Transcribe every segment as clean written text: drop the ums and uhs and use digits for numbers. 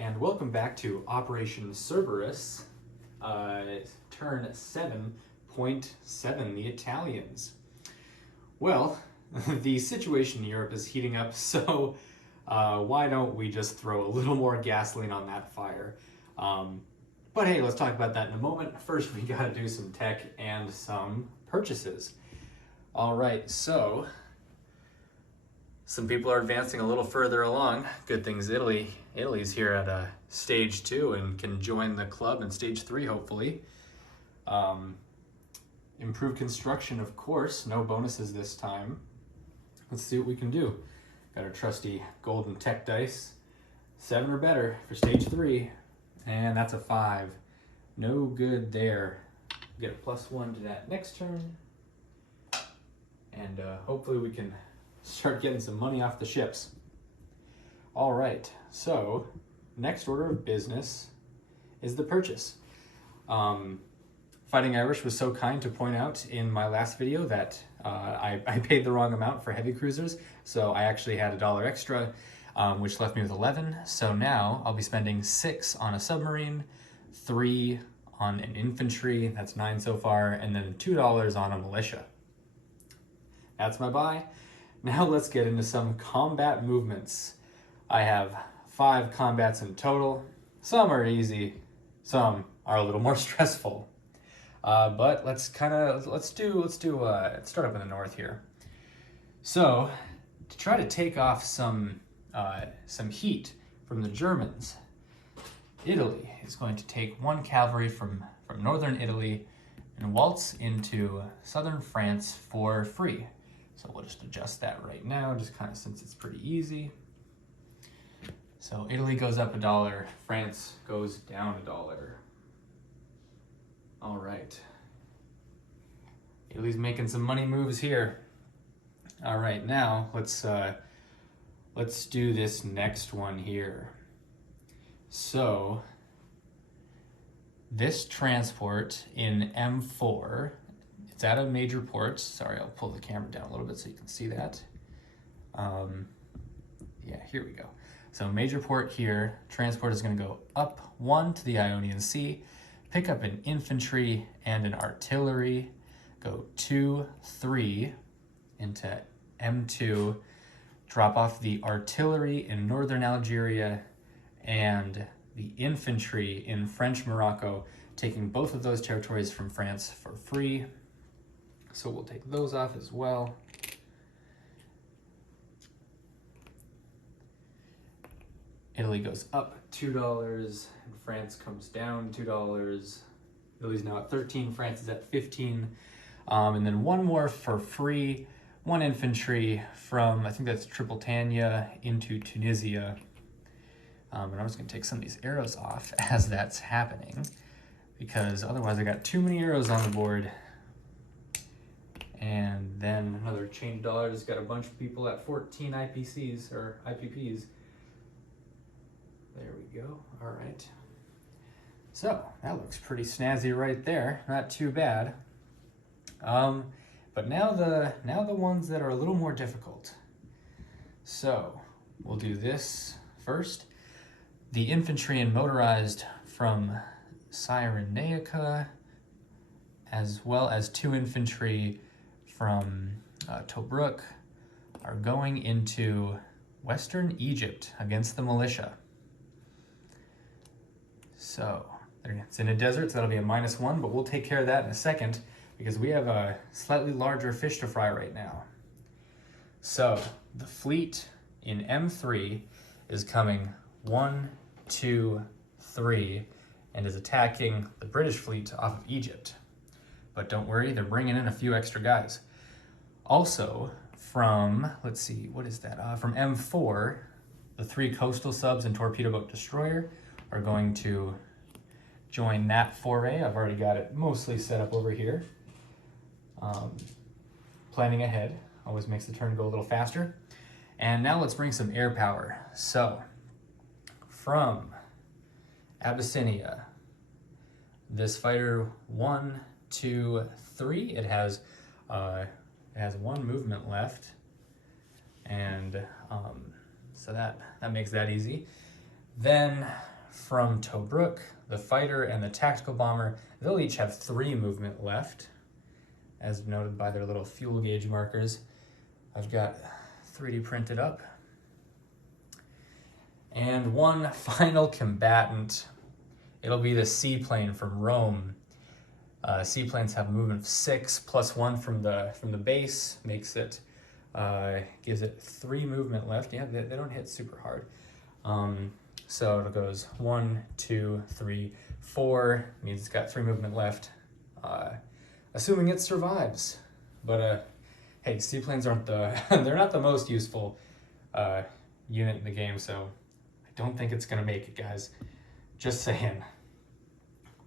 and welcome back to Operation Cerberus, turn 7.7, the Italians. Well, the situation in Europe is heating up, so why don't we just throw a little more gasoline on that fire? But hey, let's talk about that in a moment. First, we gotta do some tech and some purchases. All right, so some people are advancing a little further along. Good thing's Italy's here at stage 2 and can join the club in stage 3, hopefully. Improved construction, of course. No bonuses this time. Let's see what we can do. Got our trusty golden tech dice. 7 or better for stage 3. And that's a 5. No good there. Get a +1 to that next turn. And hopefully we can start getting some money off the ships. All right, so next order of business is the purchase. Fighting Irish was so kind to point out in my last video that I paid the wrong amount for heavy cruisers, so I actually had $1 extra, which left me with 11. So now I'll be spending 6 on a submarine, 3 on an infantry, that's 9 so far, and then $2 on a militia. That's my buy. Now let's get into some combat movements. I have 5 combats in total. Some are easy, some are a little more stressful. But let's start up in the north here. So to try to take off some heat from the Germans, Italy is going to take 1 cavalry from northern Italy and waltz into southern France for free. So we'll just adjust that right now, just kind of since it's pretty easy. So Italy goes up $1, France goes down $1. All right. Italy's making some money moves here. All right, now let's do this next one here. So this transport in M4, it's at a major port. Sorry, I'll pull the camera down a little bit so you can see that. Yeah, here we go. So major port here, transport is gonna go up 1 to the Ionian Sea, pick up an infantry and an artillery, go 2, 3 into M2, drop off the artillery in northern Algeria and the infantry in French Morocco, taking both of those territories from France for free. So we'll take those off as well. Italy goes up $2 and France comes down $2. Italy's now at 13, France is at 15. And then 1 more for free, 1 infantry from, I think that's Tripolitania into Tunisia. And I'm just gonna take some of these arrows off as that's happening, because otherwise I got too many arrows on the board. And then another change dollars, got a bunch of people at 14 IPCs or IPPs. There we go, all right. So that looks pretty snazzy right there, not too bad. But now the ones that are a little more difficult. So we'll do this first. The infantry and motorized from Cyrenaica, as well as 2 infantry from Tobruk, are going into Western Egypt against the militia. So it's in a desert, so that'll be a -1, but we'll take care of that in a second because we have a slightly larger fish to fry right now. So the fleet in M3 is coming 1, 2, 3, and is attacking the British fleet off of Egypt. But don't worry, they're bringing in a few extra guys. Also, from, let's see, what is that? From M4, the 3 coastal subs and torpedo boat destroyer are going to join that foray. I've already got it mostly set up over here. Planning ahead always makes the turn go a little faster. And now let's bring some air power. So, from Abyssinia, this fighter 1, 2, 3, it has 1 movement left, and so that makes that easy. Then from Tobruk, the fighter and the tactical bomber, they'll each have 3 movement left, as noted by their little fuel gauge markers. I've got 3D printed up. And one final combatant. It'll be the seaplane from Rome. Seaplanes have a movement of 6 plus 1 from the base, makes it gives it 3 movement left. Yeah, they don't hit super hard. So it goes 1, 2, 3, 4. Means it's got 3 movement left. Assuming it survives. But hey, seaplanes aren't they're not the most useful unit in the game, so I don't think it's gonna make it, guys. Just saying.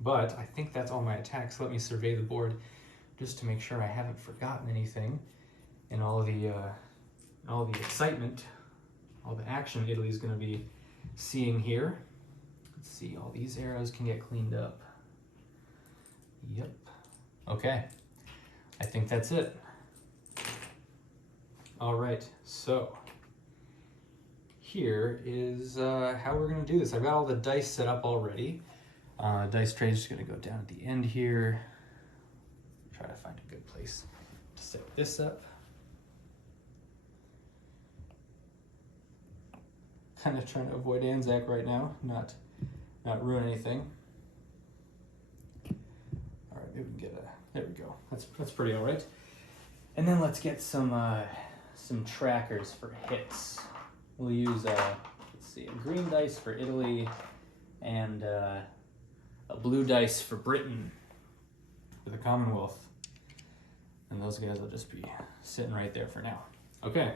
But I think that's all my attacks. Let me survey the board just to make sure I haven't forgotten anything in all the excitement, all the action Italy's going to be seeing here. Let's see, all these arrows can get cleaned up. Yep. Okay. I think that's it. All right. So here is how we're going to do this. I've got all the dice set up already. Dice tray is just going to go down at the end here. Try to find a good place to set this up. Kind of trying to avoid Anzac right now, not ruin anything. All right, maybe we can get there we go. That's pretty all right. And then let's get some trackers for hits. We'll use let's see, a green dice for Italy and a blue dice for Britain, for the Commonwealth. And those guys will just be sitting right there for now. Okay,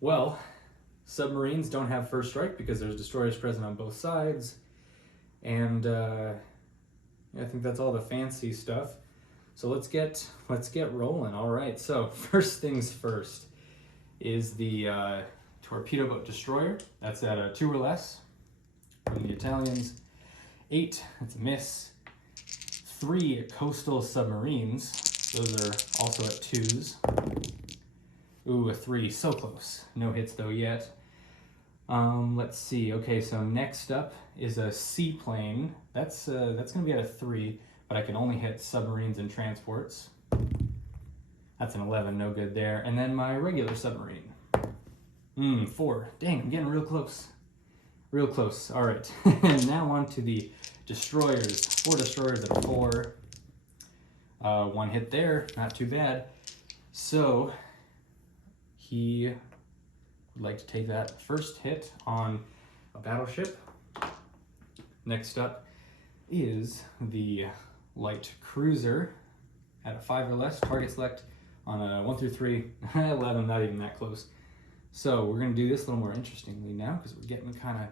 well, submarines don't have first strike because there's destroyers present on both sides. And I think that's all the fancy stuff. So let's get rolling. All right, so first things first is the torpedo boat destroyer. That's at a 2 or less from the Italians. 8, that's a miss. 3 coastal submarines. Those are also at 2s. Ooh, a 3, so close. No hits though yet. Let's see. Okay, so next up is a seaplane. That's gonna be at a 3, but I can only hit submarines and transports. That's an 11, no good there. And then my regular submarine. 4. Dang, I'm getting real close. Real close. All right. And now on to the destroyers. 4 destroyers at a 4. 1 hit there, not too bad. So he would like to take that first hit on a battleship. Next up is the light cruiser at a 5 or less. Target select on a 1 through 3. 11, not even that close. So we're going to do this a little more interestingly now because we're getting kind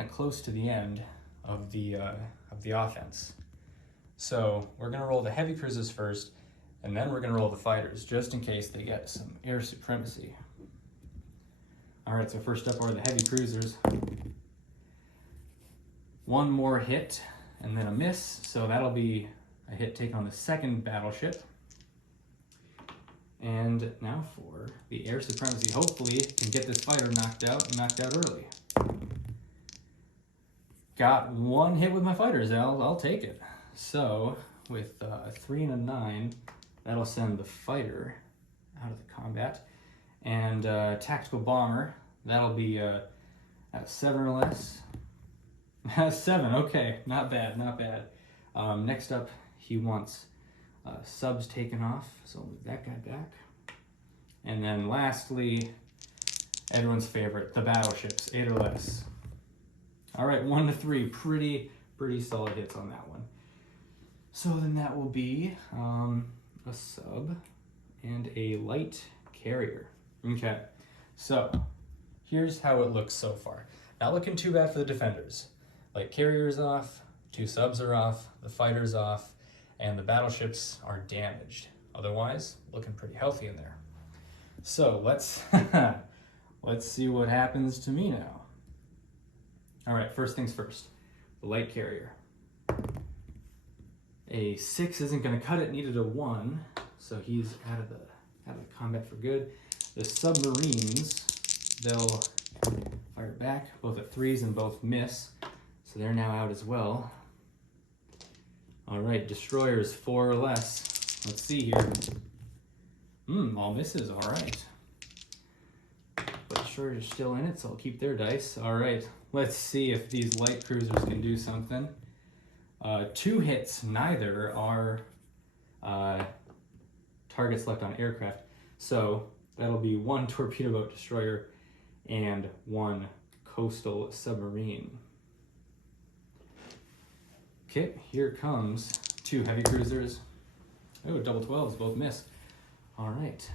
of close to the end of the offense. So we're going to roll the heavy cruisers first, and then we're going to roll the fighters just in case they get some air supremacy. All right, so first up are the heavy cruisers. 1 more hit and then a miss, so that'll be a hit taken on the second battleship. And now for the air supremacy. Hopefully can get this fighter knocked out early. Got 1 hit with my fighters. I'll take it. So with a 3 and a 9, that'll send the fighter out of the combat. And tactical bomber, that'll be at a 7 or less. 7, okay, not bad, not bad. Next up, he wants subs taken off, so we'll move that guy back. And then lastly, everyone's favorite, the battleships, 8 or less. All right, 1 to 3, pretty solid hits on that one. So then that will be a sub and a light carrier. Okay, so here's how it looks so far. Not looking too bad for the defenders. Light carrier's off, 2 subs are off, the fighter's off, and the battleships are damaged. Otherwise, looking pretty healthy in there. So let's see what happens to me now. All right, first things first, the light carrier. A 6 isn't going to cut it, needed a 1, so he's out of the combat for good. The submarines, they'll Fire back, both at 3s and both miss. So they're now out as well. All right, destroyers 4 or less. Let's see here. All misses, all right. But destroyers are still in it, so I'll keep their dice. All right, let's see if these light cruisers can do something. 2 hits, neither are targets left on aircraft. So that'll be 1 torpedo boat destroyer and 1 coastal submarine. Okay, here comes 2 heavy cruisers. Oh, double 12s, both miss. All right.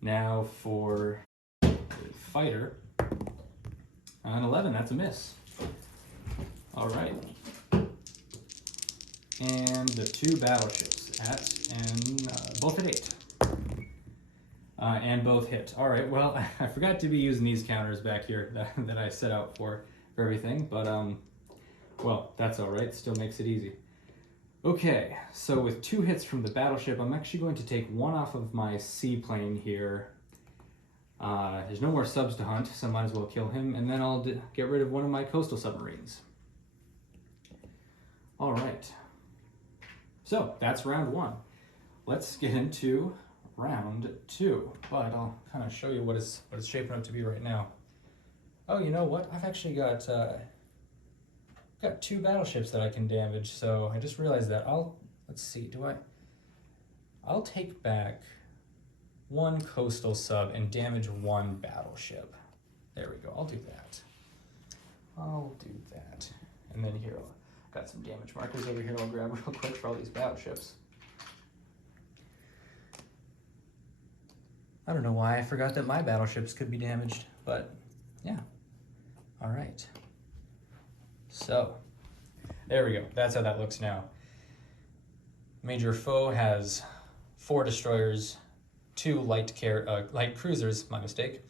Now for fighter. An 11, that's a miss. All right. And the 2 battleships both at 8. And both hit. All right, well, I forgot to be using these counters back here that I set out for everything, but well, that's all right, still makes it easy. Okay, so with 2 hits from the battleship, I'm actually going to take 1 off of my seaplane here. There's no more subs to hunt, so I might as well kill him, and then I'll get rid of 1 of my coastal submarines. All right, so that's round 1. Let's get into round 2, but I'll kind of show you what it's shaping up to be right now. Oh, you know what? I've actually got 2 battleships that I can damage, so I just realized that. Let's see, I'll take back 1 coastal sub and damage 1 battleship. There we go, I'll do that. And then here, I've got some damage markers over here I'll grab real quick for all these battleships. I don't know why I forgot that my battleships could be damaged, but yeah. All right. So, there we go. That's how that looks now. Major foe has 4 destroyers, 2 light cruisers, my mistake,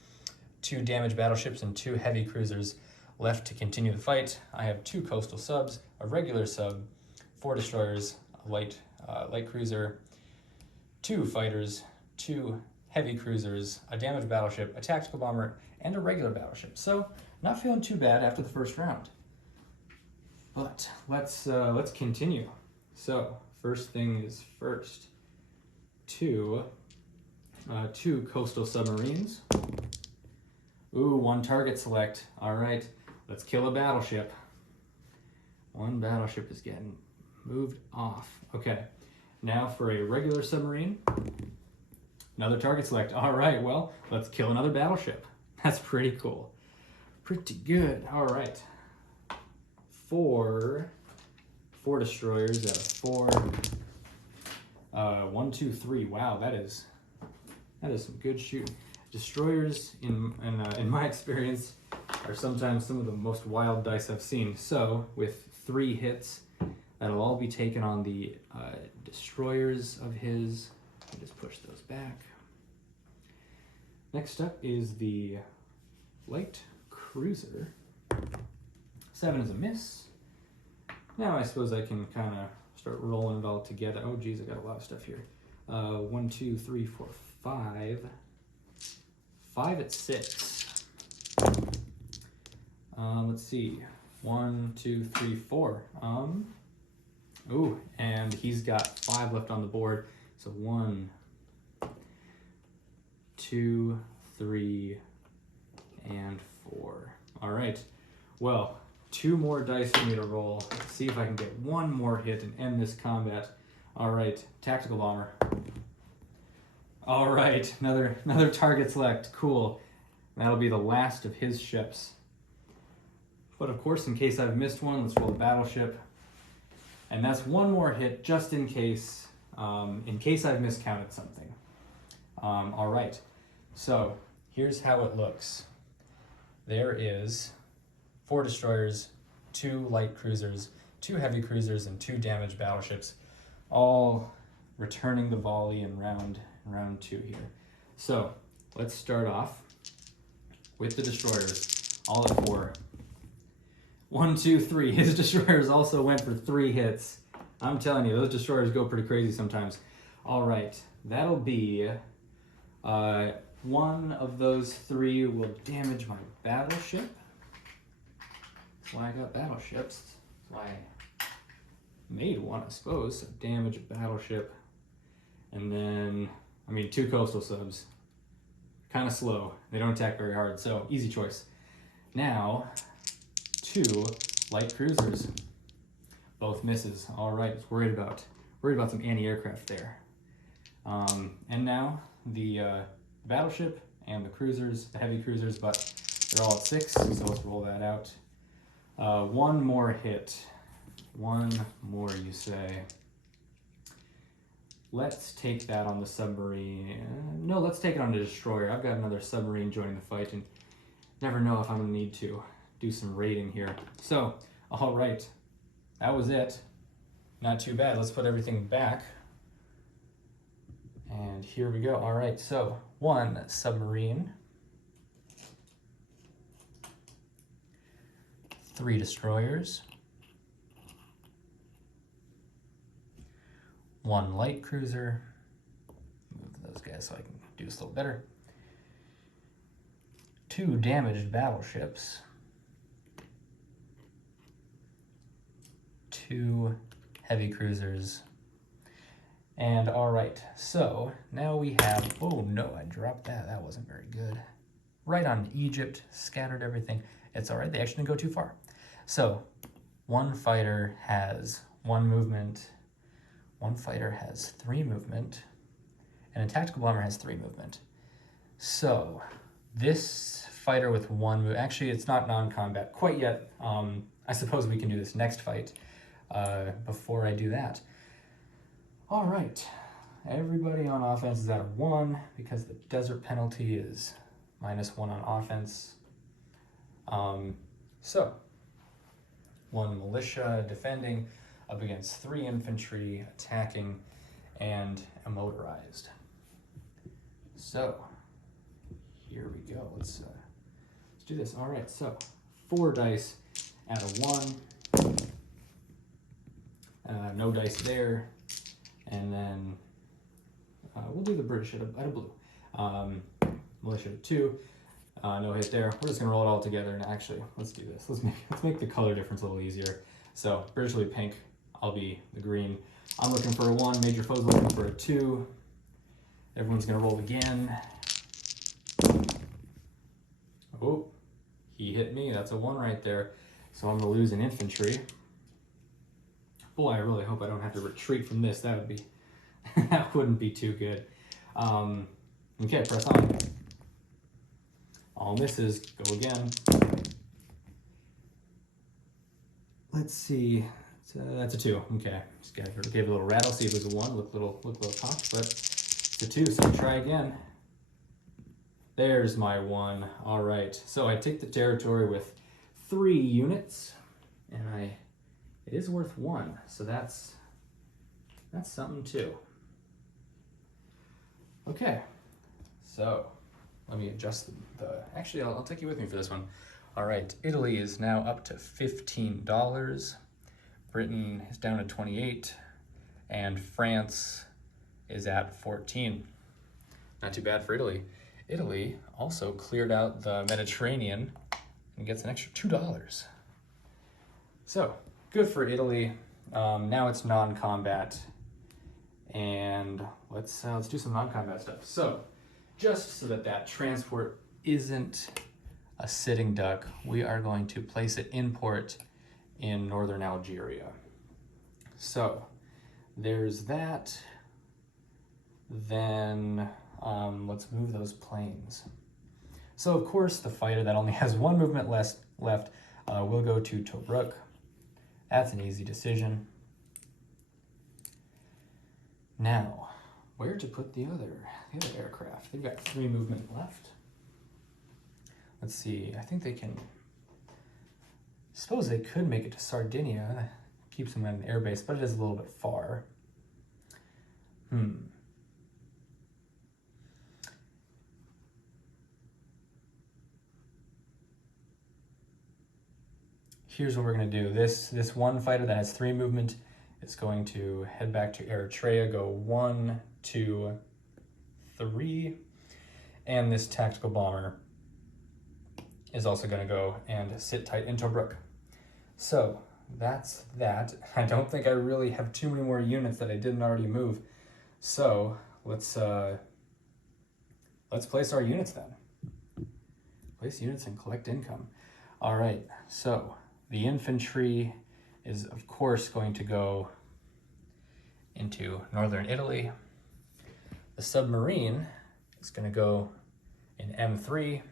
2 damaged battleships, and 2 heavy cruisers left to continue the fight. I have 2 coastal subs, a regular sub, 4 destroyers, a light cruiser, 2 fighters, 2 heavy cruisers, a damaged battleship, a tactical bomber, and a regular battleship. So, not feeling too bad after the first round. But let's continue. So, first thing is first. 2 coastal submarines. Ooh, 1 target select. All right, let's kill a battleship. 1 battleship is getting moved off. Okay, now for a regular submarine. Another target select. All right, well, let's kill another battleship. That's pretty cool. Pretty good. All right. 4 destroyers out of 4. 1, 2, 3. Wow, that is some good shooting. Destroyers, in my experience, are sometimes some of the most wild dice I've seen. So with 3 hits, that'll all be taken on the destroyers of his. I'll just push those back. Next up is the light cruiser. 7 is a miss. Now I suppose I can kind of start rolling it all together. Oh geez, I got a lot of stuff here. 1, 2, 3, 4, 5. 5 at 6. Let's see. 1, 2, 3, 4. Ooh, and he's got 5 left on the board. So 1, 2, 3, and 4. All right. Well, 2 more dice for me to roll. Let's see if I can get 1 more hit and end this combat. All right, tactical bomber. All right, another target select. Cool. That'll be the last of his ships. But of course, in case I've missed one, let's roll the battleship. And that's 1 more hit just in case I've miscounted something. All right, so here's how it looks. There is 4 destroyers, 2 light cruisers, 2 heavy cruisers, and 2 damaged battleships, all returning the volley in round 2 here. So let's start off with the destroyers, all at 4. 1, 2, 3. His destroyers also went for 3 hits. I'm telling you, those destroyers go pretty crazy sometimes. All right, that'll be one of those three will damage my battleship. That's why I got battleships. That's why I made one, I suppose. So damage a battleship. And then, I mean, 2 coastal subs. Kind of slow. They don't attack very hard, so easy choice. Now, 2 light cruisers. Both misses. All right, worried about some anti-aircraft there. And now the battleship and the cruisers, the heavy cruisers, but they're all at 6, so let's roll that out. One more hit. One more, you say. Let's take that on the submarine. No, let's take it on the destroyer. I've got another submarine joining the fight, and never know if I'm gonna need to do some raiding here. So, all right, that was it. Not too bad. Let's put everything back. And here we go. All right, so 1 submarine, 3 destroyers, 1 light cruiser. Move those guys so I can do this a little better. 2 damaged battleships, 2 heavy cruisers. And all right, so now we have, oh no, I dropped that. That wasn't very good. Right on Egypt, scattered everything. It's all right, they actually didn't go too far. So 1 fighter has 1 movement, 1 fighter has 3 movement, and a tactical bomber has 3 movement. So this fighter with 1 move, actually it's not non-combat quite yet. I suppose we can do this next fight before I do that. All right, everybody on offense is at 1 because the desert penalty is -1 on offense. So 1 militia defending up against 3 infantry attacking and a motorized. So here we go. Let's do this. All right, so 4 dice at a 1. No dice there. And then we'll do the British at a blue. Militia at 2. No hit there. We're just gonna roll it all together. And actually, let's do this. Let's make the color difference a little easier. So British will be pink. I'll be the green. I'm looking for a 1. Major foe's looking for a 2. Everyone's gonna roll again. Oh, he hit me. That's a 1 right there. So I'm gonna lose an infantry. Boy, I really hope I don't have to retreat from this. That would be, that wouldn't be too good. Okay, press on. All misses, go again. Let's see, that's a 2, okay. Just gave it a little rattle, see if it was a 1, look a little cocked, but it's a 2, so try again. There's my 1, all right. So I take the territory with 3 units, and it is worth 1, so that's something too. Okay, so let me adjust actually I'll take you with me for this one. All right, Italy is now up to $15. Britain is down to 28, and France is at 14. Not too bad for Italy. Italy also cleared out the Mediterranean and gets an extra $2. So good for Italy. Now it's non-combat, and let's do some non-combat stuff. So just so that transport isn't a sitting duck, we are going to place it in port in northern Algeria. So there's that. Then let's move those planes. So of course the fighter that only has 1 movement left will go to Tobruk. That's an easy decision. Now, where to put the other aircraft? They've got 3 movement left. Let's see, I think they can, suppose they could make it to Sardinia. That keeps them at an airbase, but it is a little bit far. Here's what we're gonna do. This 1 fighter that has 3 movement is going to head back to Eritrea, go 1, 2, 3, And this tactical bomber is also going to go and sit tight in Tobruk. So that's that. I don't think I really have too many more units that I didn't already move. So let's place our units then. Place units and collect income. All right, so the infantry is of course going to go into northern Italy. The submarine is going to go in M3.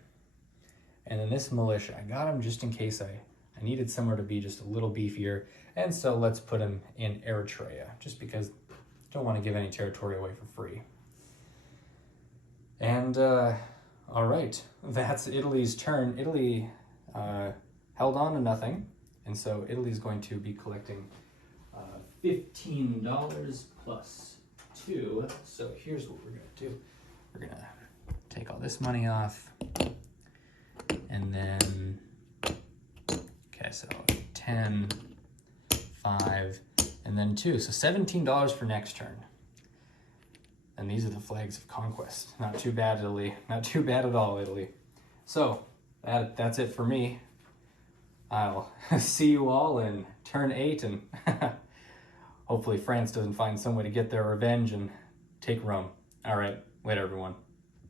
And then this militia, I got him just in case I needed somewhere to be just a little beefier. And so let's put him in Eritrea, just because I don't want to give any territory away for free. And all right, that's Italy's turn. Italy held on to nothing. And so Italy's going to be collecting $15 plus 2. So here's what we're going to do. We're going to take all this money off. And then, okay, so 10, 5, and then 2. So $17 for next turn. And these are the flags of conquest. Not too bad, Italy. Not too bad at all, Italy. So that's it for me. I'll see you all in turn 8, and hopefully France doesn't find some way to get their revenge and take Rome. All right, later, everyone.